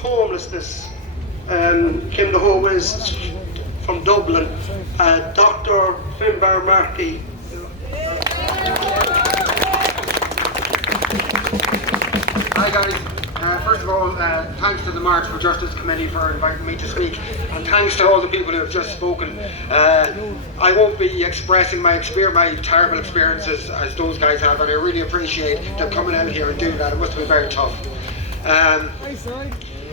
homelessness came to home is from Dublin, Dr. Finbar Marcaigh. Hi guys, first of all, thanks to the March for Justice Committee for inviting me to speak, and thanks to all the people who have just spoken. I won't be expressing my terrible experiences as those guys have, and I really appreciate them coming out here and doing that. It must have been very tough.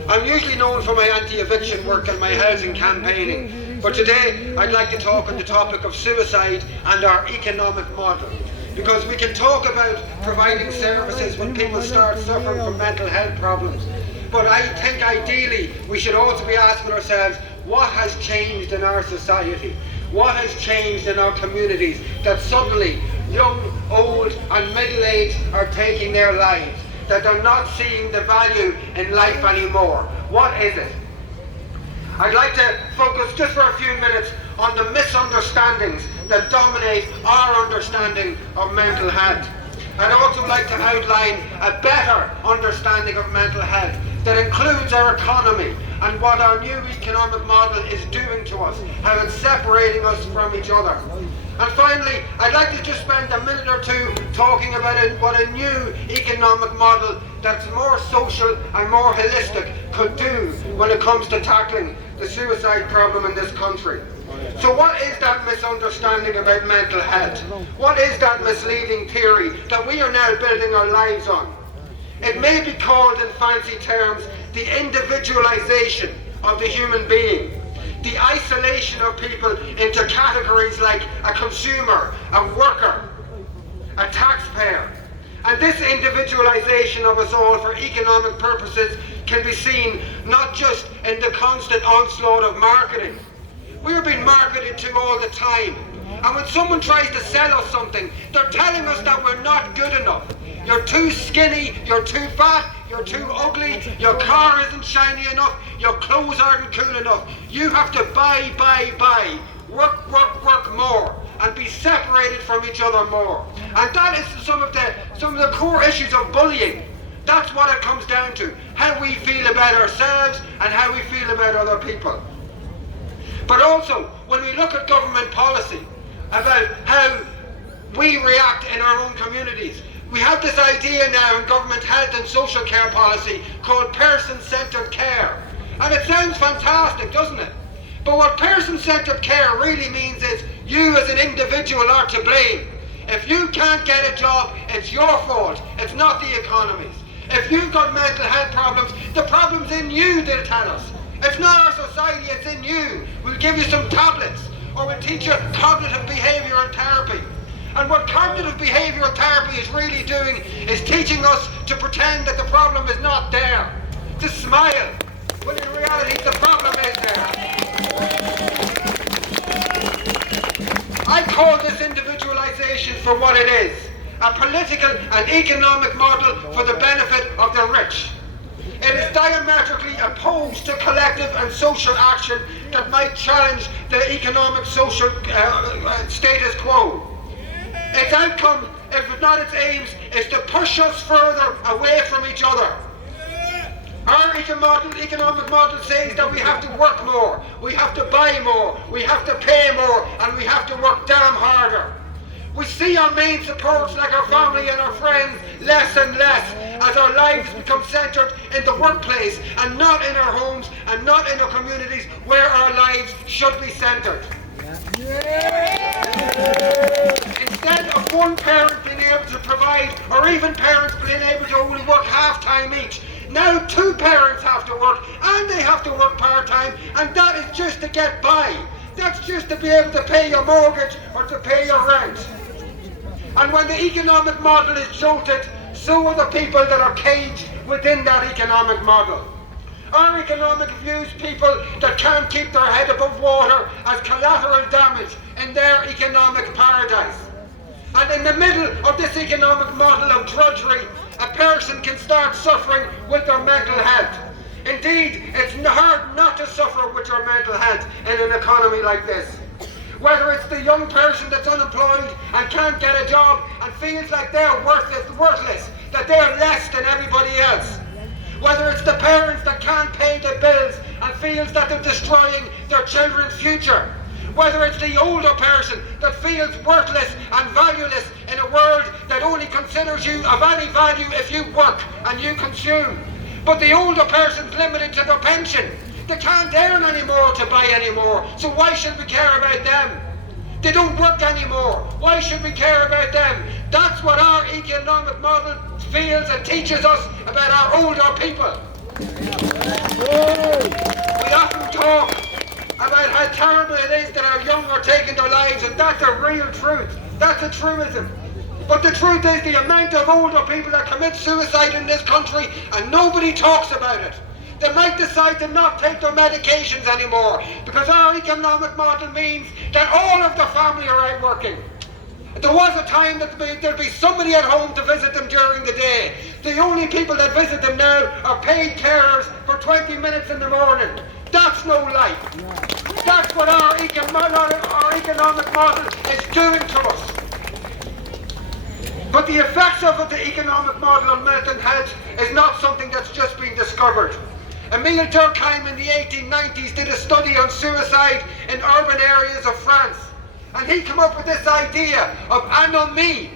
I'm usually known for my anti-eviction work and my housing campaigning, but today I'd like to talk on the topic of suicide and our economic model. Because we can talk about providing services when people start suffering from mental health problems. But I think ideally we should also be asking ourselves, what has changed in our society? What has changed in our communities that suddenly young, old and middle-aged are taking their lives? That they're not seeing the value in life anymore? What is it? I'd like to focus just for a few minutes on the misunderstandings that dominate our understanding of mental health. I'd also like to outline a better understanding of mental health that includes our economy and what our new economic model is doing to us, how it's separating us from each other. And finally, I'd like to just spend a minute or two talking about what a new economic model that's more social and more holistic could do when it comes to tackling the suicide problem in this country. So what is that misunderstanding about mental health? What is that misleading theory that we are now building our lives on? It may be called in fancy terms the individualization of the human being, the isolation of people into categories like a consumer, a worker, a taxpayer. And this individualization of us all for economic purposes can be seen not just in the constant onslaught of marketing. We're being marketed to all the time. And when someone tries to sell us something, they're telling us that we're not good enough. You're too skinny, you're too fat, you're too ugly, your car isn't shiny enough, your clothes aren't cool enough. You have to buy, work more, and be separated from each other more. And that is some of the core issues of bullying. That's what it comes down to, how we feel about ourselves and how we feel about other people. But also, when we look at government policy about how we react in our own communities, we have this idea now in government health and social care policy called person-centred care. And it sounds fantastic, doesn't it? But what person-centred care really means is you as an individual are to blame. If you can't get a job, it's your fault. It's not the economy's. If you've got mental health problems, the problem's in you, they'll tell us. It's not our society, it's in you. We'll give you some tablets, or we'll teach you cognitive behavioural therapy. And what cognitive behavioural therapy is really doing is teaching us to pretend that the problem is not there. To smile, when in reality the problem is there. I call this individualisation for what it is. A political and economic model for the benefit of the rich. It is diametrically opposed to collective and social action that might challenge the economic social status quo. Its outcome, if not its aims, is to push us further away from each other. Our economic model says that we have to work more, we have to buy more, we have to pay more, and we have to work damn harder. We see our main supports like our family and our friends less and less as our lives become centred in the workplace and not in our homes and not in our communities where our lives should be centred. Instead of one parent being able to provide, or even parents being able to only work half-time each, now two parents have to work, and they have to work part-time, and that is just to get by. That's just to be able to pay your mortgage or to pay your rent. And when the economic model is jolted, so are the people that are caged within that economic model. Our economic views people that can't keep their head above water as collateral damage in their economic paradise. And in the middle of this economic model of drudgery, a person can start suffering with their mental health. Indeed, it's hard not to suffer with your mental health in an economy like this. Whether it's the young person that's unemployed and can't get a job and feels like they're worthless, that they're less than everybody else. whether it's the parents that can't pay the bills and feels that they're destroying their children's future, whether it's the older person that feels worthless and valueless in a world that only considers you of any value if you work and you consume. But the older person's limited to their pension. They can't earn any more to buy any more, so why should we care about them? They don't work anymore. Why should we care about them? That's what our economic model feels and teaches us about our older people. We often talk about how terrible it is that our young are taking their lives, and that's a real truth. That's a truism. But the truth is the amount of older people that commit suicide in this country, and nobody talks about it. They might decide to not take their medications anymore because our economic model means that all of the family are out working. There was a time that there'd be somebody at home to visit them during the day. The only people that visit them now are paid carers for 20 minutes in the morning. That's no life. That's what our economic model is doing to us. But the effects of the economic model on mental health is not something that's just been discovered. Emile Durkheim in the 1890s did a study on suicide in urban areas of France. And he came up with this idea of anomie.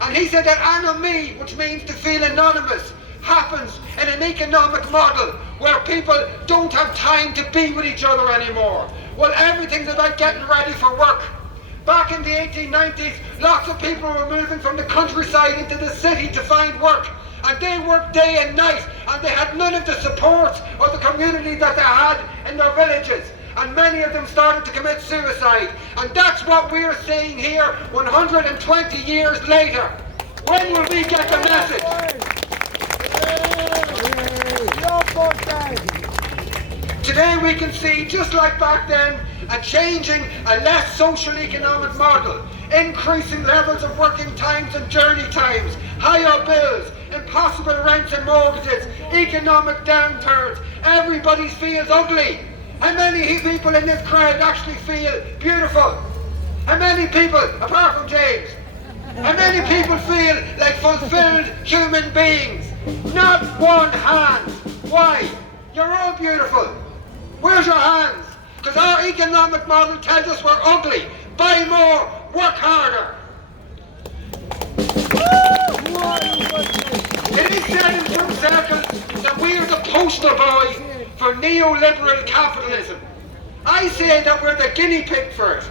And he said that anomie, which means to feel anonymous, happens in an economic model where people don't have time to be with each other anymore. Well, everything's about getting ready for work. Back in the 1890s, lots of people were moving from the countryside into the city to find work. And they worked day and night, and they had none of the support or the community that they had in their villages. And many of them started to commit suicide. And that's what we're seeing here 120 years later. When will we get the message? Today we can see, just like back then, a changing, a less social economic model, increasing levels of working times and journey times, higher bills, impossible rents and mortgages, economic downturns. Everybody feels ugly. How many people in this crowd actually feel beautiful? How many people, apart from James, how many people feel like fulfilled human beings? Not one hand. Why? You're all beautiful. Where's your hands? Because our economic model tells us we're ugly. Buy more, work harder. It is said in some circles that we are the poster boy for neoliberal capitalism. I say that we're the guinea pig for it.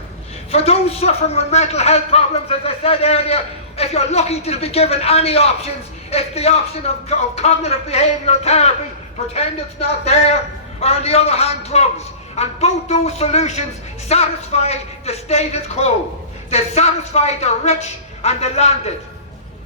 For those suffering with mental health problems, as I said earlier, if you're lucky to be given any options, it's the option of cognitive behavioural therapy, pretend it's not there, or on the other hand, drugs. And both those solutions satisfy the status quo. They satisfy the rich and the landed.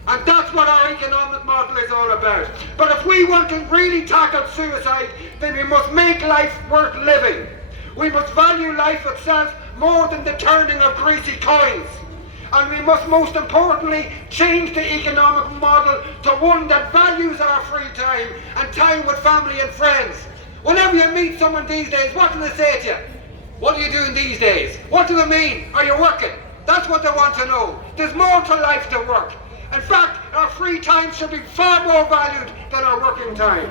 And that's what our economic model is all about. But if we want to really tackle suicide, then we must make life worth living. We must value life itself more than the turning of greasy coins. And we must most importantly change the economic model to one that values our free time and time with family and friends. Whenever you meet someone these days, what do they say to you? What are you doing these days? What do they mean? Are you working? That's what they want to know. There's more to life than work. In fact, our free time should be far more valued than our working time.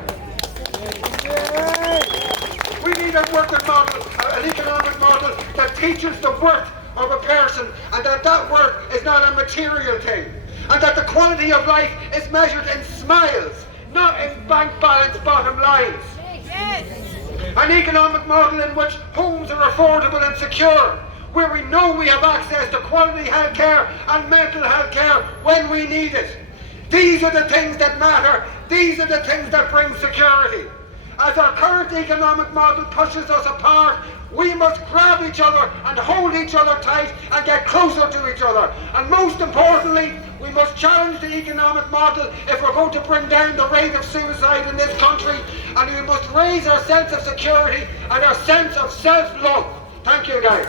We need a working model, an economic model that teaches the worth of a person, and that worth is not a material thing. And that the quality of life is measured in smiles, not in bank balance bottom lines. An economic model in which homes are affordable and secure, where we know we have access to quality health care and mental health care when we need it. These are the things that matter. These are the things that bring security. As our current economic model pushes us apart, we must grab each other and hold each other tight and get closer to each other. And most importantly, we must challenge the economic model if we're going to bring down the rate of suicide in this country, and we must raise our sense of security and our sense of self-love. Thank you, guys.